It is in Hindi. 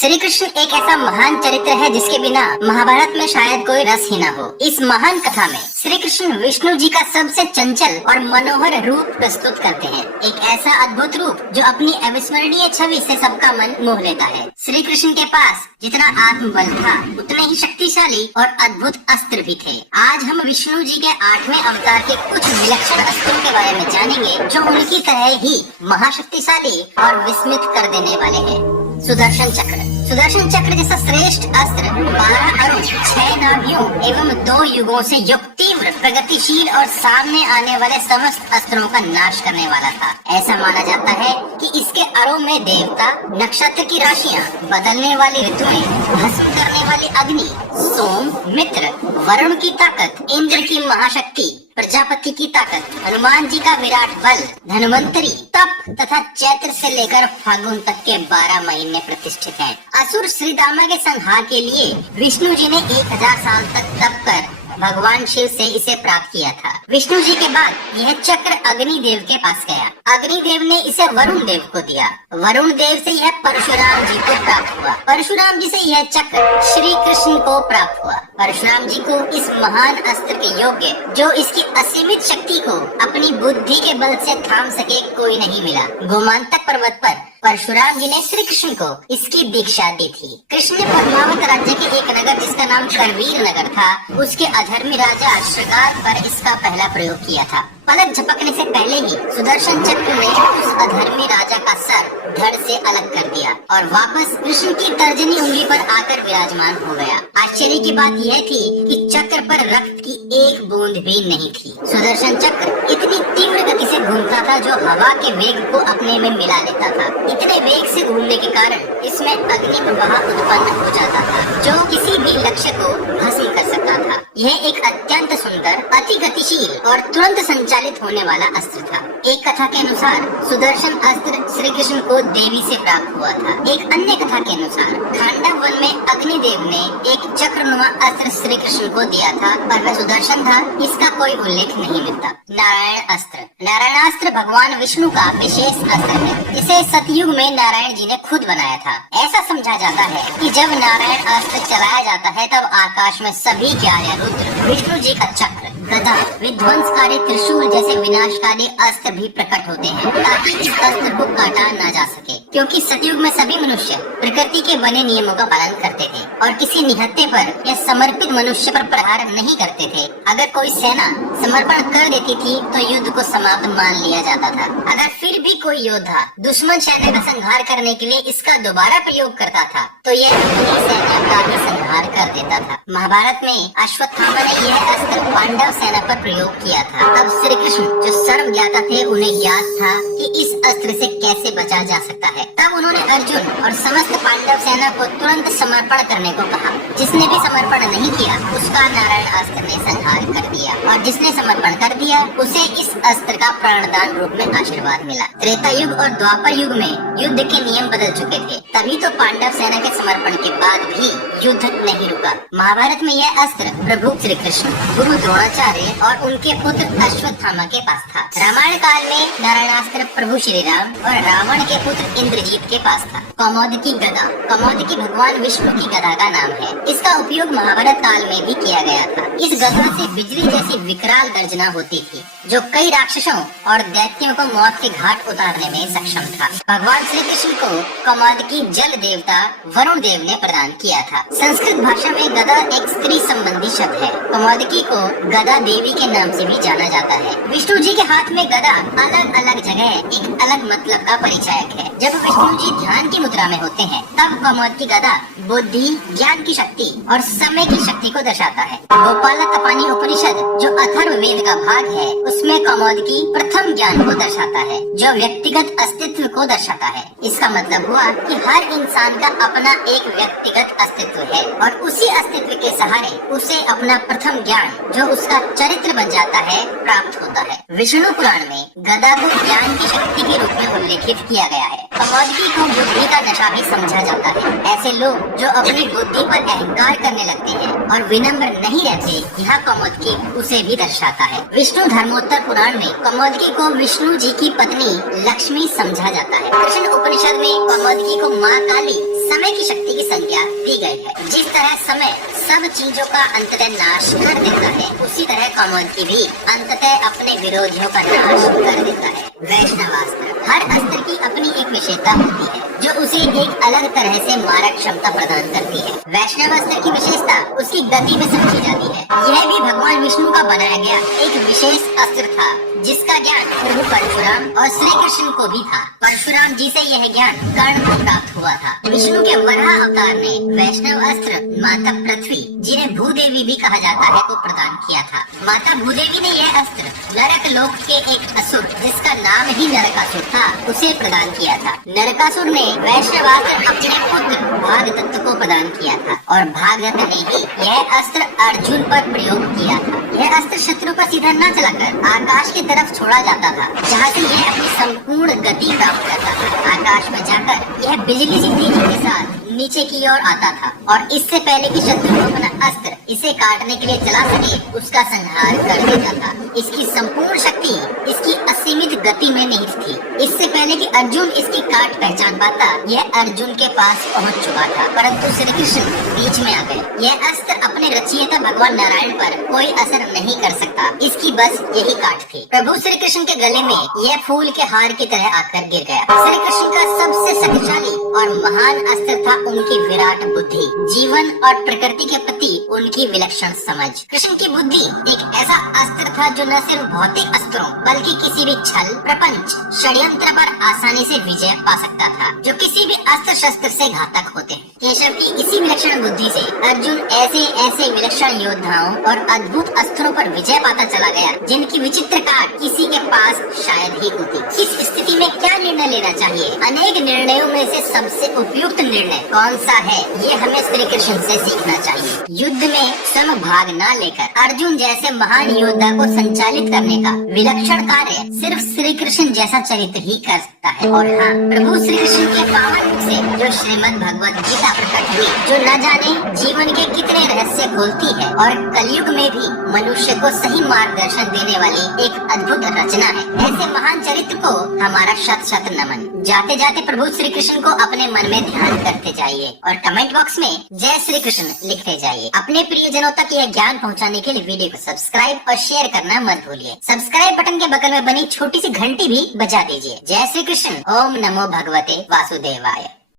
श्री कृष्ण एक ऐसा महान चरित्र है जिसके बिना महाभारत में शायद कोई रस ही न हो। इस महान कथा में श्री कृष्ण विष्णु जी का सबसे चंचल और मनोहर रूप प्रस्तुत करते हैं। एक ऐसा अद्भुत रूप जो अपनी अविस्मरणीय छवि से सबका मन मोह लेता है। श्री कृष्ण के पास जितना आत्मबल था उतने ही शक्तिशाली और अद्भुत अस्त्र भी थे। आज हम विष्णु जी के 8वें अवतार के कुछ विलक्षण अस्त्रों के बारे में जानेंगे जो उनकी तरह ही महाशक्तिशाली और विस्मित कर देने वाले हैं। सुदर्शन चक्र। सुदर्शन चक्र जैसा श्रेष्ठ अस्त्र 12 अरुण 6 नाभियों एवं 2 युगों से युक्त तीव्र प्रगतिशील और सामने आने वाले समस्त अस्त्रों का नाश करने वाला था। ऐसा माना जाता है कि इसके अरों में देवता, नक्षत्र की राशियां, बदलने वाली ऋतुएं, भस्म करने वाली अग्नि, सोम, मित्र, वरुण की ताकत, इंद्र की महाशक्ति, प्रजापति की ताकत, हनुमान जी का विराट बल, धन्वंतरी, तप तथा चैत्र से लेकर फागुन तक के 12 महीने प्रतिष्ठित हैं। असुर श्री दामा के संहार के लिए विष्णु जी ने 1000 साल तक तप कर भगवान शिव से इसे प्राप्त किया था। विष्णु जी के बाद यह चक्र अग्निदेव के पास गया। अग्निदेव ने इसे वरुण देव को दिया। वरुण देव से यह परशुराम जी को प्राप्त हुआ। परशुराम जी से यह चक्र श्री कृष्ण को प्राप्त हुआ। परशुराम जी को इस महान अस्त्र के योग्य, जो इसकी असीमित शक्ति को अपनी बुद्धि के बल से थाम सके, कोई नहीं मिला। गोमांतक पर्वत पर परशुराम जी ने श्री कृष्ण को इसकी दीक्षा दी थी। कृष्ण ने पद्मावत राज्य के एक नगर जिसका नाम करवीर नगर था, उसके अधर्मी राजा श्रृगार पर इसका पहला प्रयोग किया था। पलक झपकने से पहले ही सुदर्शन चक्र ने उस अधर्मी राजा का सर धड़ से अलग कर दिया और वापस कृष्ण की तर्जनी उंगली पर आकर विराजमान हो गया। आश्चर्य की बात यह थी कि चक्र पर रक्त की एक बूंद भी नहीं थी। सुदर्शन चक्र इतनी तीव्र गति से घूमता था जो हवा के वेग को अपने में मिला लेता था। इतने वेग से घूमने के कारण इसमें अग्नि प्रवाह उत्पन्न हो जाता था जो किसी भी लक्ष्य को भस्म कर सकता था। यह एक अत्यंत सुंदर, अति गतिशील और तुरंत संचालित होने वाला अस्त्र था। एक कथा के अनुसार सुदर्शन अस्त्र श्री कृष्ण को देवी से प्राप्त हुआ था। एक अन्य कथा के अनुसार खांडव वन में अग्निदेव ने एक चक्रनुमा अस्त्र श्री कृष्ण को दिया था और वह सुदर्शन था। इसका कोई उल्लेख नहीं मिलता। नारायण अस्त्र। नारायणास्त्र भगवान विष्णु का विशेष अस्त्र है। इसे सतयुग में नारायण जी ने खुद बनाया था। ऐसा समझा जाता है कि जब नारायण अस्त्र चलाया जाता है तब आकाश में सभी 11 रुद्र, विष्णु जी का चक्र, गदा, विध्वंसकारी त्रिशूल जैसे विनाशकारी अस्त्र भी प्रकट होते हैं ताकि इस अस्त्र को काटा न जा सके। क्योंकि सतयुग में सभी मनुष्य प्रकृति के बने नियमों का पालन करते थे और किसी निहत्थे पर या समर्पित मनुष्य पर प्रहार नहीं करते थे। अगर कोई सेना समर्पण कर देती थी तो युद्ध को समाप्त मान लिया जाता था। अगर फिर भी कोई योद्धा दुश्मन सेना का संहार करने के लिए इसका दोबारा प्रयोग करता था तो यह पूरी सेना का भी संहार कर देता था। महाभारत में अश्वत्थामा ने यह अस्त्र पांडव सेना पर प्रयोग किया था। तब श्री कृष्ण जो सर्व ज्ञाता थे उन्हें याद था कि इस अस्त्र से कैसे बचा जा सकता है। तब उन्होंने अर्जुन और समस्त पांडव सेना को तुरंत समर्पण करने को कहा। जिसने भी समर्पण नहीं किया उसका नारायण अस्त्र ने संहार कर दिया और जिसने समर्पण कर दिया उसे इस अस्त्र का प्राणदान रूप में आशीर्वाद मिला। त्रेता युग और द्वापर युग में युद्ध के नियम बदल चुके थे, तभी तो पांडव सेना के समर्पण के बाद भी युद्ध नहीं रुका। महाभारत में यह अस्त्र प्रभु श्री कृष्ण, गुरु द्रोणाचार्य और उनके पुत्र अश्वत्थामा के पास था। रामायण काल में नारायणास्त्र प्रभु श्री राम और रावण के पुत्र इंद्रजीत के पास था। कौमोदकी गदा। कौमोदकी भगवान विष्णु की गदा का नाम है। इसका उपयोग महाभारत काल में भी किया गया था। इस गदा से बिजली जैसी विकराल गर्जना होती थी जो कई राक्षसों और दैत्यों को मौत के घाट उतारने में सक्षम था। भगवान श्री कृष्ण को कौमोदकी जल देवता वरुण देव ने प्रदान किया था। संस्कृत भाषा में गदा एक स्त्री संबंधी शब्द है। कौमोदकी को गदा देवी के नाम से भी जाना जाता है। विष्णु जी के हाथ में गदा अलग अलग जगह एक अलग मतलब का परिचायक है। जब विष्णु जी ध्यान की मुद्रा में होते हैं तब कौमोदकी गदा बुद्धि, ज्ञान की शक्ति और समय की शक्ति को दर्शाता है। गोपालतपानी उपनिषद जो अथर्व वेद का भाग है उसमें कौमोदकी प्रथम ज्ञान को दर्शाता है जो व्यक्तिगत अस्तित्व को दर्शाता है। इसका मतलब हुआ कि हर इंसान का अपना एक व्यक्तिगत अस्तित्व है और उसी अस्तित्व के सहारे उसे अपना प्रथम ज्ञान जो उसका चरित्र बन जाता है प्राप्त होता है। विष्णु पुराण में गदा को ज्ञान की शक्ति के रूप में उल्लेखित किया गया है। कौमोदकी को बुद्धि का नशा भी समझा जाता है। ऐसे लोग जो अपनी बुद्धि पर अहंकार करने लगते हैं और विनम्र नहीं रहते, यह कौमोदकी उसे भी दर्शाता है। विष्णु धर्मोत्तर पुराण में कौमोदकी को विष्णु जी की पत्नी लक्ष्मी समझा जाता है। कृष्ण उपनिषद में कौमोदकी को माँ काली, समय की शक्ति की संज्ञा दी गई है। जिस तरह समय सब चीजों का अंततः नाश कर देता है, उसी तरह कौमुदी भी अंततः अपने विरोधियों का नाश कर देता है। वैष्णवास्त्र, हर अस्त्र की अपनी एक विशेषता होती है जो उसे एक अलग तरह से मारक क्षमता प्रदान करती है। वैष्णवास्त्र की विशेषता उसकी गति में समझी जाती है। यह भी भगवान विष्णु का बनाया गया एक विशेष अस्त्र था, जिसका ज्ञान प्रभु परशुराम और श्री कृष्ण को भी था। परशुराम जी से यह ज्ञान कर्ण को प्राप्त हुआ था। विष्णु के वराह अवतार ने वैष्णव अस्त्र माता पृथ्वी, जिन्हें भूदेवी भी कहा जाता है, को प्रदान किया था। माता भूदेवी ने यह अस्त्र नरक लोक के एक असुर, जिसका नाम ही नरकासुर था, उसे प्रदान किया था। नरकासुर ने वैष्णवास्त्र अपने पुत्र भागदत्त को प्रदान किया था और भागदत्त ने ही यह अस्त्र अर्जुन पर प्रयोग किया था। यह अस्त्र शत्रु पर सीधा न चलाकर आकाश की तरफ छोड़ा जाता था, जहाँ से यह अपनी संपूर्ण गति प्राप्त करता था। आकाश में जाकर यह बिजली सी तेजी के साथ नीचे की ओर आता था और इससे पहले कि शत्रु अपना अस्त्र इसे काटने के लिए चला सके, उसका संहार कर देता था। इसकी संपूर्ण शक्ति इसकी असीमित गति में निहित थी। इससे पहले कि अर्जुन इसकी काट पहचान पाता, यह अर्जुन के पास पहुंच चुका था, परंतु श्री कृष्ण बीच में आ गए। यह अस्त्र अपने रचयिता भगवान नारायण पर कोई असर नहीं कर सकता, इसकी बस यही काट थी। प्रभु श्री कृष्ण के गले में यह फूल के हार की तरह आकर गिर गया। श्री कृष्ण का सबसे शक्तिशाली और महान अस्त्र था उनकी विराट बुद्धि, जीवन और प्रकृति के प्रति उनकी विलक्षण समझ। कृष्ण की बुद्धि एक ऐसा अस्त्र था जो न सिर्फ भौतिक अस्त्रों बल्कि किसी भी छल, प्रपंच, षड्यंत्र पर आसानी से विजय पा सकता था, जो किसी भी अस्त्र शस्त्र से घातक होते हैं। केशव की इसी विलक्षण बुद्धि से अर्जुन ऐसे ऐसे विलक्षण योद्धाओं और अद्भुत अस्त्रों पर विजय पाता चला गया, जिनकी विचित्र काट किसी के पास शायद ही होती। इस स्थिति में क्या निर्णय लेना चाहिए? अनेक निर्णयों में से सबसे उपयुक्त निर्णय कौन सा है, ये हमें श्री कृष्ण से सीखना चाहिए। युद्ध में स्वयं भाग न लेकर अर्जुन जैसे महान योद्धा को संचालित करने का विलक्षण कार्य सिर्फ श्री कृष्ण जैसा चरित्र ही कर सकता है। और हाँ, प्रभु श्री कृष्ण के पावन मुख से जो श्रीमद् भगवत गीता प्रकट हुई, जो न जाने जीवन के कितने रहस्य खोलती है और कलयुग में भी मनुष्य को सही मार्गदर्शन देने वाली एक अद्भुत रचना है। ऐसे महान चरित्र को हमारा शत शत नमन। जाते जाते प्रभु श्री कृष्ण को अपने मन में ध्यान करते जाइए और कमेंट बॉक्स में जय श्री कृष्ण लिखते जाइए। अपने प्रियजनों तक यह ज्ञान पहुंचाने के लिए वीडियो को सब्सक्राइब और शेयर करना मत भूलिए। सब्सक्राइब बटन के बगल में बनी छोटी सी घंटी भी बजा दीजिए। जय श्री कृष्ण। ओम नमो भगवते वासुदेवाय।